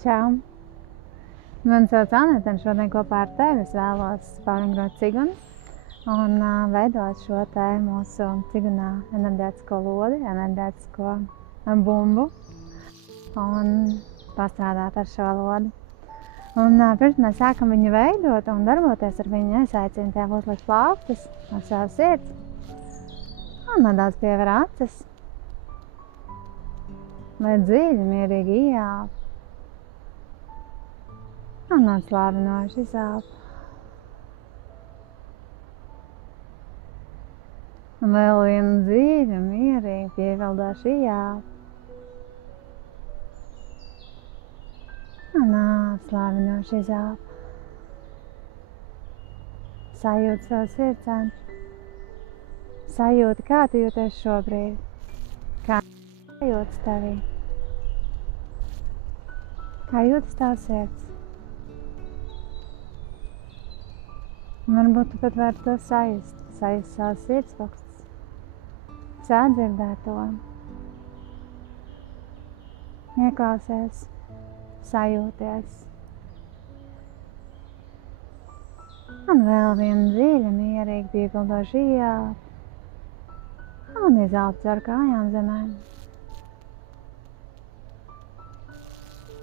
Čau! Mani sauc Aneta, un šodien kopā ar tevi es vēlos pārvingrot cigunu un veidot šo te mūsu cigunā enerģētisko lodi, enerģētisko bumbu un pastrādāt ar šo lodi. Un pirms mēs sākam viņu veidot un darboties ar viņu, es aicinu tev uzlikt plauktis ar savu sirds un nedaudz piever acis, lai dziļi, mierīgi ieelp un atslābinoši izelp. Un vēl vienu dziļu, mierīgi pievildoši ielp un atslābinoši izelp. Sajūti savu sirdscenšu. Sajūti, kā tu jūties šobrīd. Kā jūtas tevī. Kā jūtas tavs sirds. Un varbūt tu pat vari to sajust savas sirdspukstes, sadzirdēt to, ieklausies, sajūties. Un vēl vienu dziļu, mierīgi piepildošu ieelpu un izelpu caur kājām zemē.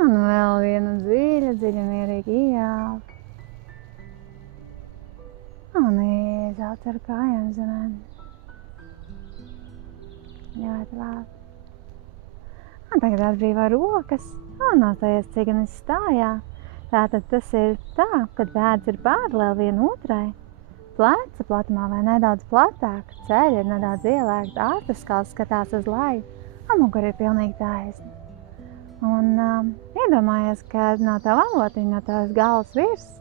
Un vēl vienu dziļu, mierīgi ieelpu un izelpt ar kājām zemē. Ļoti labi. Un tagad atbrīvo rokas un nostājies ciganis stājā. Tātad tas ir tā, kad pēdas ir paralēli viena otrai, pleca platumā vai nedaudz platāk, ceļi ir nedaudz ielēgti, ārtaskals skatās uz leju, un mugura ir pilnīgi taisna. Un iedomājies, ka no tava avotiņa, no tavas galvas virsmas,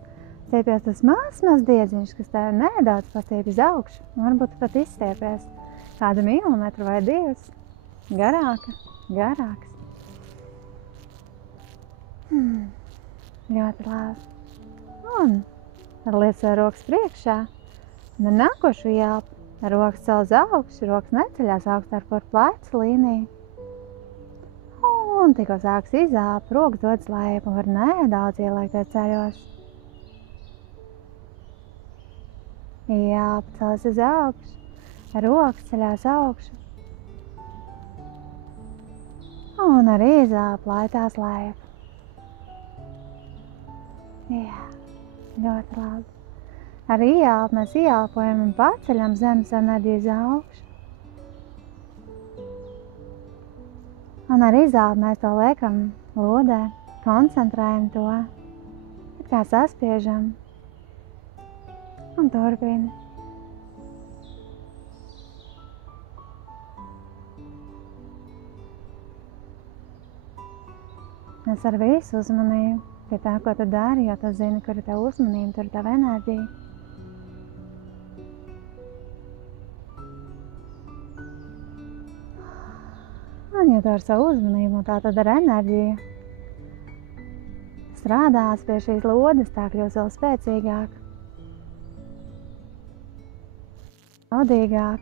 stiepies tas mazs diedziņš, kas tev nedaudz pastiep uz augšu, un varbūt pat izstiepies kādu milimetru vai divus, garāks. Ļoti labi. Un ar liec savu rokas priekšā, un ar nākošu ielpu, rokas cel uz augšu, rokas neceļās augstāk par plecu līniju. Un tikko sāks izelpt, rokas dodas lejup un var nedaudz ieliekties ceļos. Ielpa ceļas uz augšu, rokas ceļās augšu. Un arī izelpa laitās lejup. Jā, ļoti labi. Ar ieelpu mēs ieelpojam un paceļam zemes enerģiju uz augšu. Un ar izelpu mēs to liekam lodē, koncentrējam to, it kā saspiežam. Un turpini. Es ar visu uzmanību pie tā, ko tu dari, jo tu zini, kur ir tava uzmanība, tur ir tava enerģija. Un ja tu ar savu uzmanību un tā tad ar enerģiju strādās pie šīs lodes, tā kļūs vēl spēcīgāk. Audīgāk.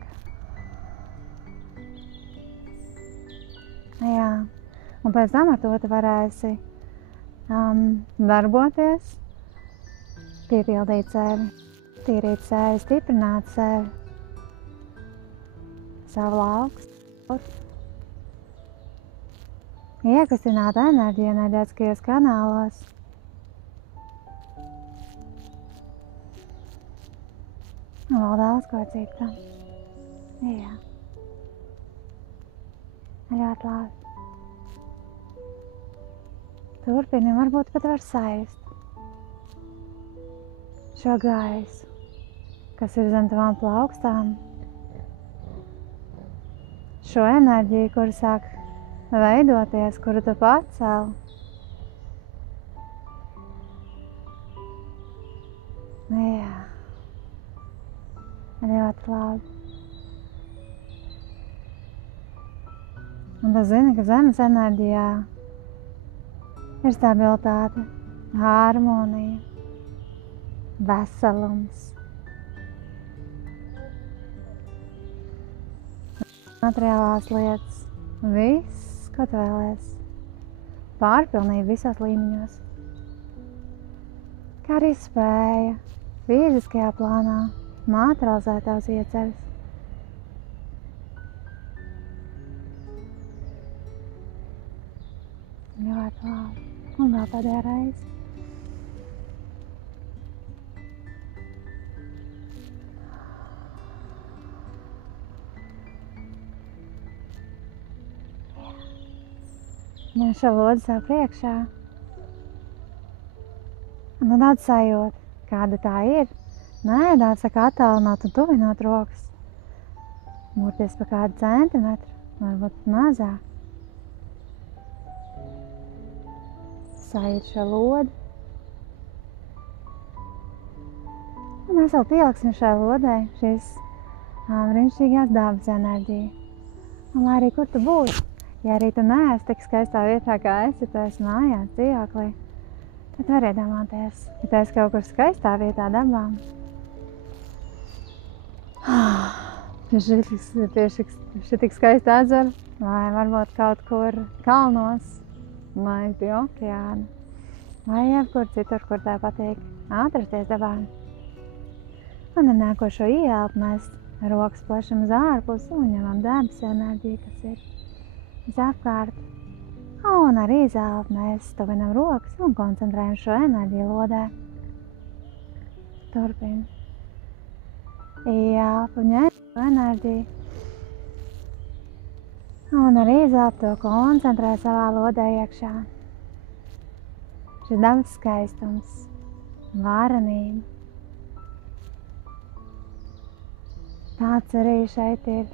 Jā. Un pēc tam ar to tu varēsi darboties, piepildīt sevi, tīrīt sevi, stiprināt sevi, savu augstu, iekustināt enerģiju enerģētiskajos kanālos. Un vēl daudz ko citu. Jā. Ļoti labi. Turpini, varbūt pat var sajust šo gaisu, kas ir zem tavām plaukstām. Šo enerģiju, kuru sāk veidoties, kuru tu pacēl. Jā. Ļoti labi. Un tu zini, ka zemes enerģijā ir stabilitāte, harmonija, veselums. Materiālās lietas, viss, ko tu vēlies. pārpilnību visos līmeņos. Kā arī spēja fiziskajā plānā materializēt tavas ieceres. Ļoti labi. Un vēl pēdējā reize. Ņem šo lodzi sev priekšā. Un tad atsajūt, kāda tā ir. Nedaudz saka attālināt un tuvināt rokas. Mūrties pa kādu centimetru, varbūt mazāk. Sajūt šo lodi. Un mēs vēl pieliksim šai lodei šīs brīnišķīgās dabas enerģiju. Un lai arī kur tu būsi, ja arī tu neesi tik skaistā vietā, kā esi, tu esi mājās, dzīvoklī, tad var iedomāties, ka tu esi kaut kur skaistā vietā dabā. Pie tik skaista ezera, vai varbūt kaut kur kalnos, vai pie okeāna, vai jebkur citur, kur tev patīk atrasties dabā. Un ar nākošo ieelpu mēs rokas plešam uz ārpusi un ņemam dabas enerģiju, kas ir visapkārt. Un ar izelpu mēs tuvinam rokas un koncentrējam šo enerģiju lodē. Turpin. Ieelpu, ņem šo enerģiju. Un ar izelpu to koncentrē savā lodē iekšā. Šis dabas skaistums, varenība. Tāds arī šeit ir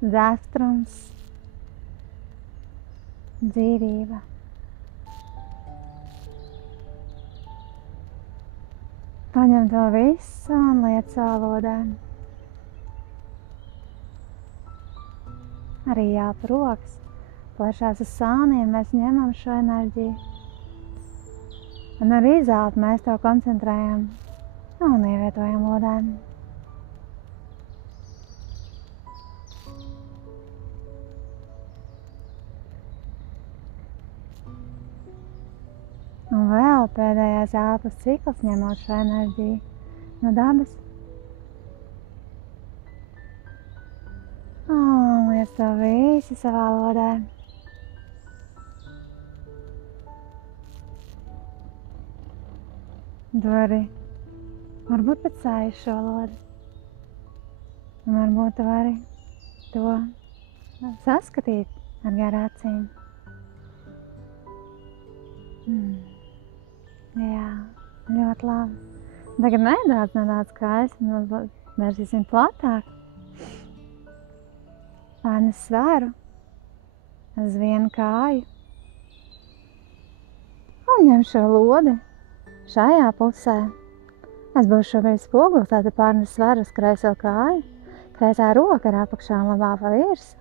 dzestrums, dzīvība. Paņem to visu un liec savā lodē. Arī jāpa rokas, plešās uz sāniem, mēs ņemam šo enerģiju. Un ar izelpu mēs to koncentrējam un ievietojam lodē. Un vēl pēdējais elpas cikls, ņemot šo enerģiju no dabas. Un liec to visu savā lodē. Tu vari varbūt pat sāju šo lodi. Un varbūt tu vari to saskatīt ar garu acīm. Jā, ļoti labi. Tagad nedaudz skaisti, vērsīsim platāk. Pārnes svaru uz vienu kāju. Un ņem šo lodi šajā pusē. Es būšu šobrīd spogulis, tātad pārnes svaru uz kreiso kāju. Kreisā roka ir apakšā un labā pa virsu.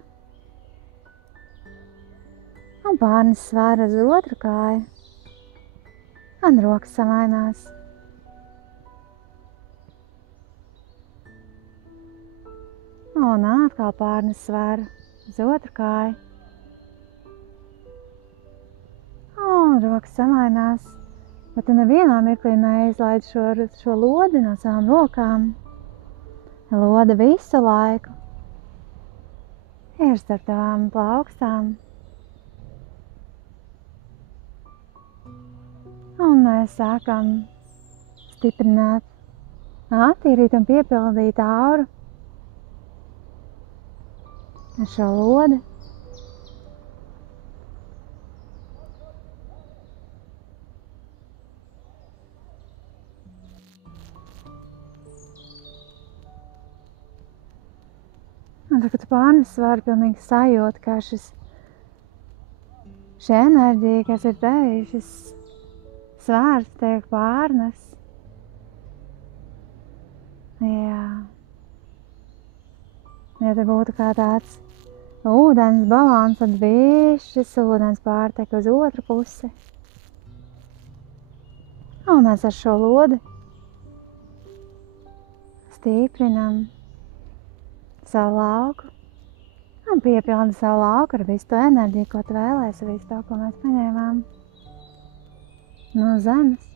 Un pārnes svaru uz otru kāju. Un rokas samainās. Un atkal pārnes svaru uz otru kāju. Un rokas samainās. Bet tu nevienā mirklī neizlaid šo lodi no savām rokām. Lode visu laiku ir starp tavām plaukstām. Un mēs sākam stiprināt, attīrīt un piepildīt auru ar šo lodi. Un tad, kad tu pārnes svaru, pilnīgi sajūti, kā šī enerģija, kas ir tevī, šis svārs tiek pārnes. Jā. Ja te būtu kā tāds ūdens balons, tad viss šis ūdens pārtiek uz otru pusi. Un mēs ar šo lodi stiprinam savu lauku Un piepildi savu lauku ar visu to enerģiju, ko tu vēlēsi, visu to, ko mēs paņēmām no zemes.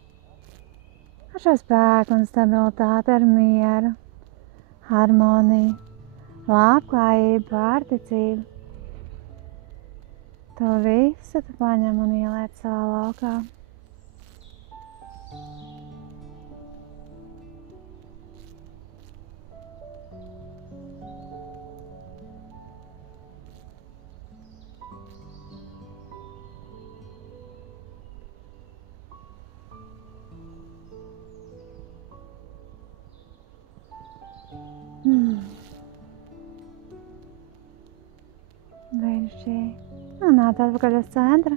Ar šo spēku un stabilitāti, ar mieru, harmoniju, labklājību, pārticību. To visu tu paņem un ieliec savā laukā. Brīnišķīgi. Un nāc atpakaļ uz centru.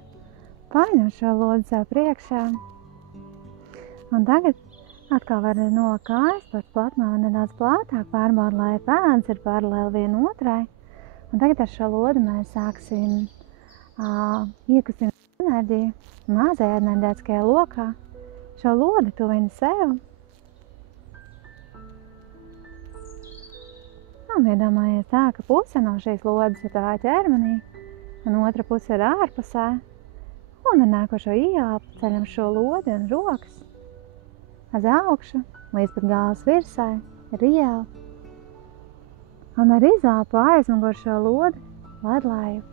Paņem šo lodi sev priekšā. Un tagad atkal vari nolikt kājas pēc platnā un nedaudz plātāk pārbaudi, lai pēdas ir paralēli viena otrai. Un tagad ar šo lodi mēs sāksim iekustināt enerģiju mazajā enerģētiskajā lokā. Šo lodi tuvini sev. Un iedomājies tā, ka puse no šīs lodes ir tavā ķermenī, un otra puse ir ārpusē. Un ar nākošo ieelpu ceļam šo lodi un rokas uz augšu, līdz pat galvas virsai ir ieelpa. Un ar izelpu aizmugur šo lodi led lejup.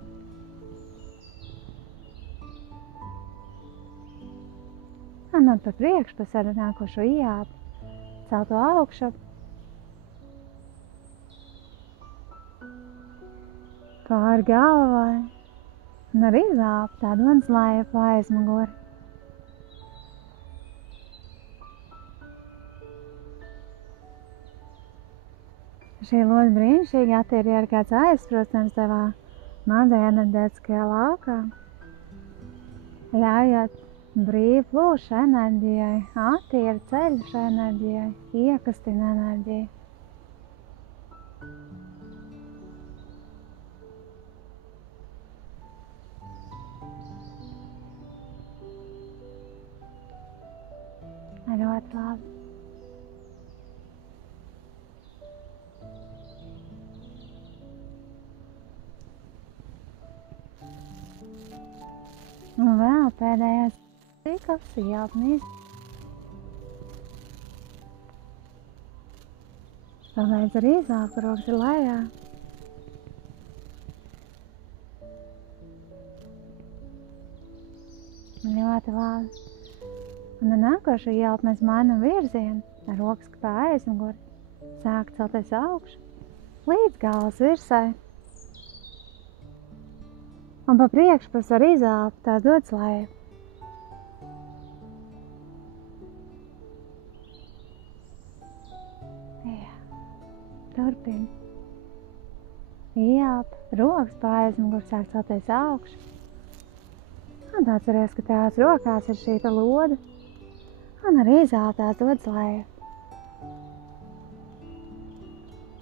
Un pa priekšpus ar nākošo ieelpu cel to augšu. Pāri galvai, un ar izelpu tā dod lejup aizmuguri. Šī lode brīnišķīgi attīra, ja ir kāds aizsprostams tavā mazajā enerģētiskajā laukā, ļaujot brīvi plūst enerģijai, attīra ceļu šai enerģijai, iekustina enerģiju. Ļoti labi. Un vēl pēdējais cikls jāapnīs. Pabeidz ar izelpu, rokas ir lejā. Ļoti labi. Un ar nākošo ielpu mēs mainām virzienu, ar rokas pa aizmuguri, sāk celties augšu, līdz galvas virsai. Un pa priekšpus ar izelpu tās dodas lejup. Jā, turpini. Ielpa, rokas pa aizmuguri, sāk celties augšu. Un atceries, ka tās rokās ir šī lode. Un ar izelpu tās dodas lejup.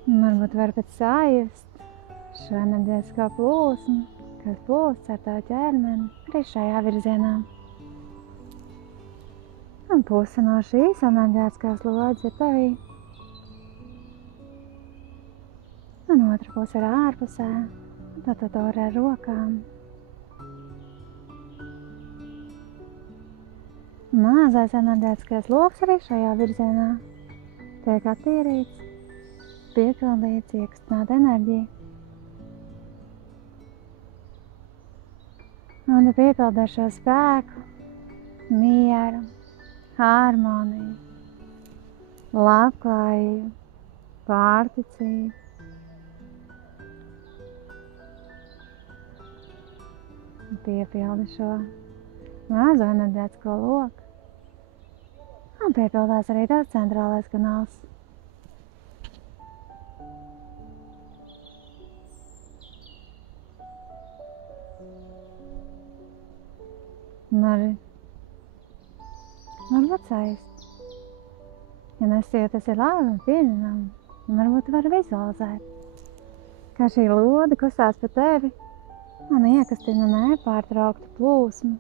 Varbūt var pat sajust šo enerģētisko plūsmu, kas plūst ar tavu ķermeni arī šajā virzienā. Un puse no šīs enerģētiskās lodes ir tevī. Un otra puse ir ārpusē, un tad to var ar rokām. Mazais enerģētiskais loks arī šajā virzienā tiek attīrīts, piepildīts, iekustināt enerģiju. Un tu piepildi ar šo spēku, mieru, harmoniju, labklājību, pārticību. Piepildi šo mazo enerģētisko loku. Un piepildās arī tās centrālais kanāls. Varbūt sajust. Ja nesijūt, tas ir labi un pieņemami, varbūt var vizualizēt, kā šī lode kustās pa tevi un iekustina nepārtrauktu plūsmu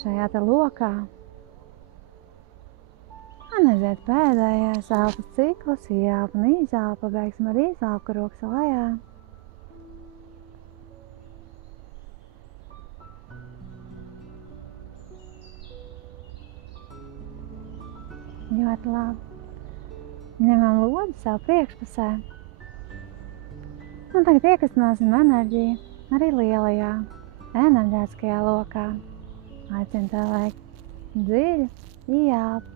šajā lokā. Un aiziet pēdējais elpas cikls, ieelpa un izelpa, beigsim ar izelpu, ka rokas lejā. Ļoti labi. Ņemam lodi sev priekšpusē. Un tagad iekustināsim enerģiju arī lielajā enerģētiskajā lokā. Aicinu tev veikt dziļu ieelpu.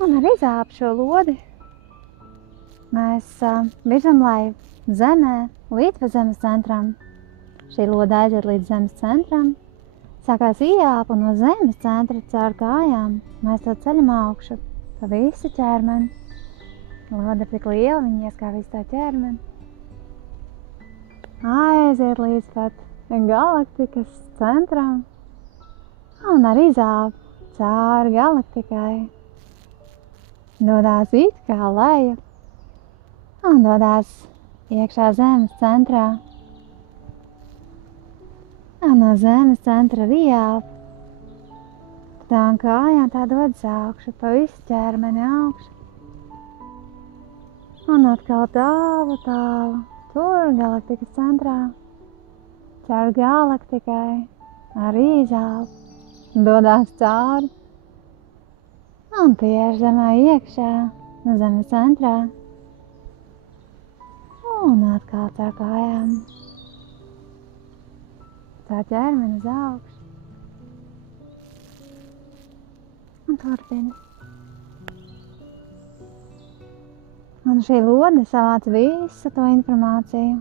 Un ar izelpu šo lodi mēs virzam, lai zemē, līdz pat zemes centram. Šī loda aiziet līdz zemes centram. Sākās ieelpa un no zemes centra caur kājām mēs to ceļam augšu pa visu ķermeni. Loda ir tik liela, viņa ieskā visu tā ķermeni. Aiziet līdz pat galaktikas centram. Un ar izelpu cauri galaktikai dodās it kā leju un dodās iekšā zemes centrā. Un no zemes centra ar ieelpu tām kājām tā dodas augšu, pa visu ķermeni augšu. Un atkal tālu, tālu, tur galaktikas centrā, caur galaktikai ar izelpu dodās cauri. Un tieši zemē iekšā, zemes centrā. Un atkal caur kājām. Caur ķermeni uz augšu. Un turpini. Un šī lode savāc visu to informāciju,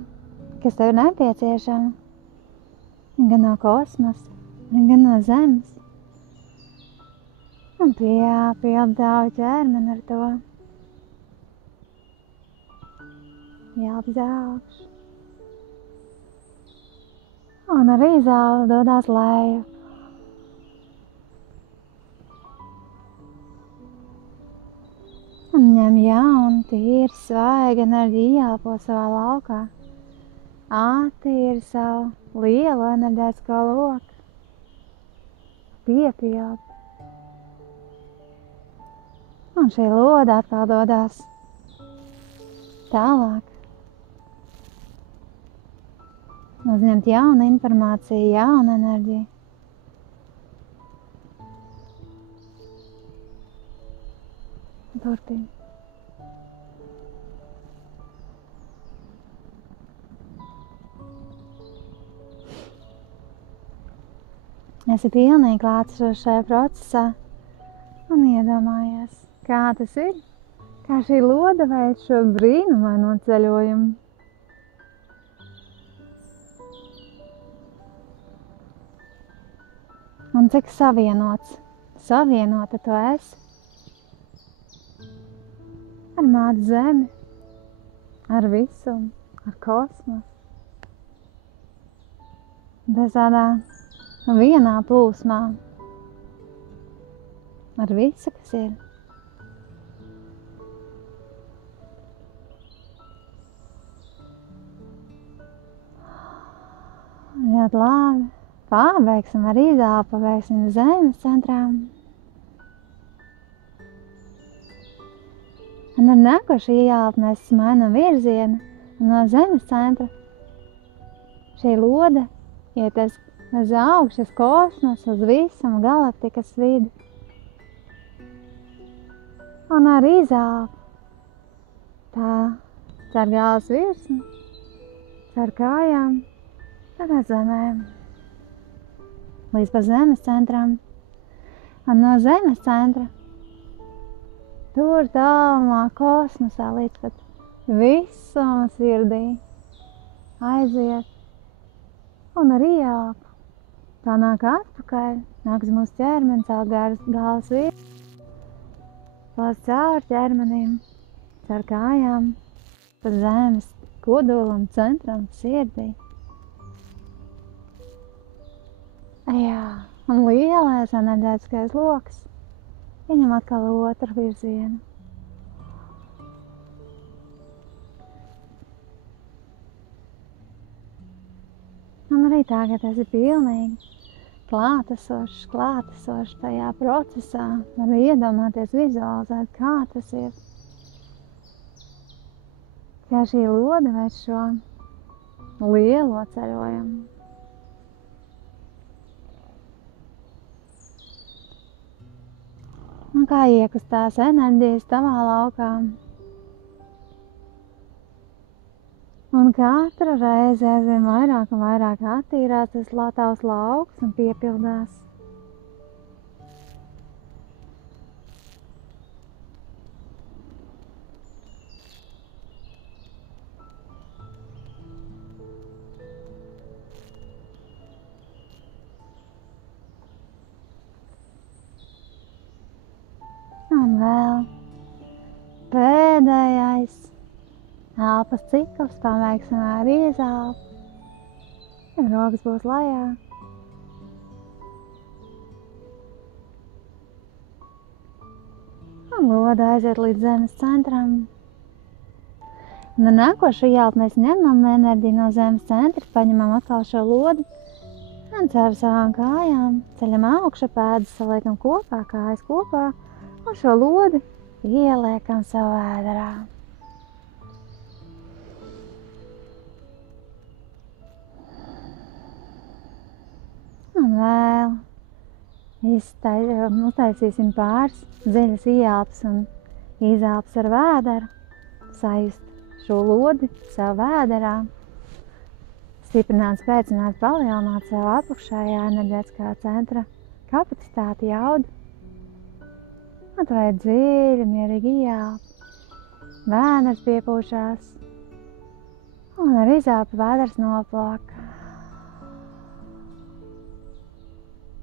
kas tev ir nepieciešama. Gan no kosmosa, gan no zemes. Un pildi tavu ķermeni ar to. Jāp uz augšu. Un ar izelpu dodās leju. Un ņem jaunu, tīru, svaigu enerģiju, ieelpo savā laukā. Attīri savu lielu enerģētisko loku. Piepildi. Un šī lode atkal dodās tālāk. Uzņemt jaunu informāciju, jaunu enerģiju. Turpini. Esi pilnīgi klātsošs šajā procesā un iedomājies, kā tas ir, kā šī lode veic šo brīnumaino ceļojumu. Un cik savienota tu esi ar māti zemi, ar visumu, ar kosmosu. Tas tādā vienā plūsmā ar visu, kas ir. Ļoti labi. Pabeigsim ar izelpu, pabeigsim zemes centrām. Un ar nākošu ieelpu mēs mainām virzienu no zemes centra. Šī lode iet uz augšu, uz kosmosu, uz visumu galaktikas vidi. Un ar izelpu tā caur galvas virsmu, caur kājām, tad ar zemēm. Līdz pa zemes centram. Un no zemes centra tur tālumā kosmosā līdz pat visuma sirdī aiziet. Un ar ieelpu tā nāk atpakaļ, nāk uz mūsu ķermeni, caur galvas virsmu, plāst caur ķermenim, caur kājām, pa zemes kodolam, centram, sirdī. Jā, un lielais enerģētiskais loks ieņem atkal otru virzienu. Un arī tagad esi pilnīgi klātesošs tajā procesā. Var iedomāties, vizualizēt, kā tas ir. Kā šī lode veic šo lielo ceļojumu. Un kā iekustās enerģijas tavā laukā. Un katru reizi aizvien vairāk un vairāk attīrās tas tavs lauks un piepildās. Un vēl pēdējais elpas cikls, paveiksim ar izelpu. Un rokas būs lejā. Un lode aiziet līdz zemes centram. Un ar nākošo ielpu mēs ņemam enerģiju no zemes centra, paņemam atkal šo lodi un caur savām kājām ceļam augšu, pēdas saliekam kopā, kājas kopā un šo lodi ieliekam savā ēderā. Un vēl uztaisīsim pāris dziļas ieelpas un izelpas ar vēderu, sajust šo lodi sev vēderā, stiprināt, spēcināt, palielināt sev apakšējā enerģētiskā centra kapacitāti, jaudu. Atvērt dziļi, mierīgi ieelpu, vēders piepūšās un ar izelpu vēders noplāk.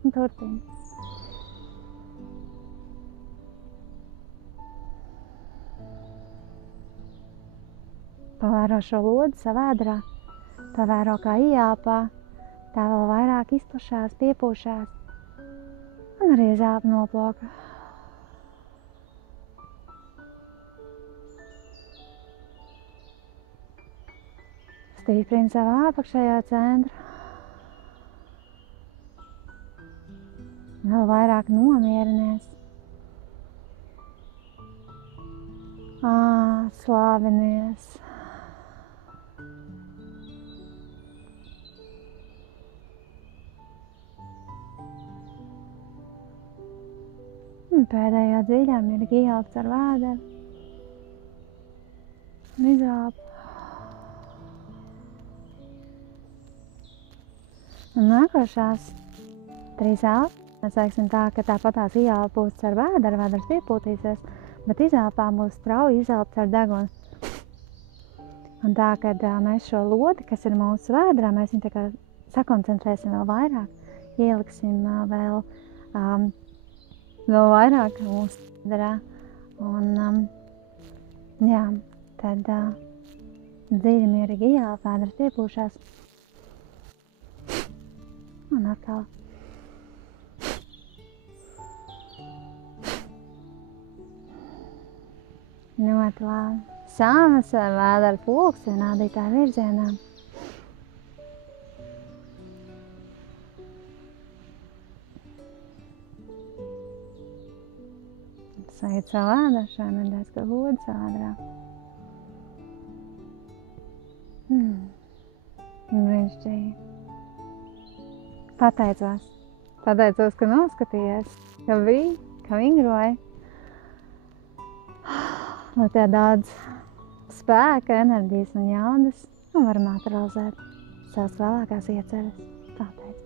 Un turpini. Pavēro šo lodi savā ēderā, pavēro kā ieelpā, tā vēl vairāk izplašās, piepūšās un arī izelpa noplaka. Stiprini savu apakšējo centru. Vēl vairāk nomierinies. Slāvinies. Un pēdējā dziļā mirga ieelpas ar vēderu. Un izelpa. Un nākošās 3 elpas. Mēs veiksim tā, ka tāpatās ieelpa būs ar vēderu, vēders piepūtīsies, bet izelpā būs strauji izelpts ar degunu. Un tā, kad mēs šo lodi, kas ir mūsu vēderā, mēs viņu tā kā sakoncentrēsim vēl vairāk, ieliksim vēl vairāk mūsu vēderā. Un tad dziļi mierīgi ieelpa, vēders piepūšās. Un atkal. Ļoti labi. Samasē vēdera pulks vienādītā virzienā. Sajūt savu vēderu, šo enerģētisko lodi savā ēderā. Brīnišķīgi. Pateicos, ka noskatījies, ka vingroji. Lai tie daudz spēka, enerģijas un jaudas un var materializēt savas vēlākās ieceres. Tā teicu.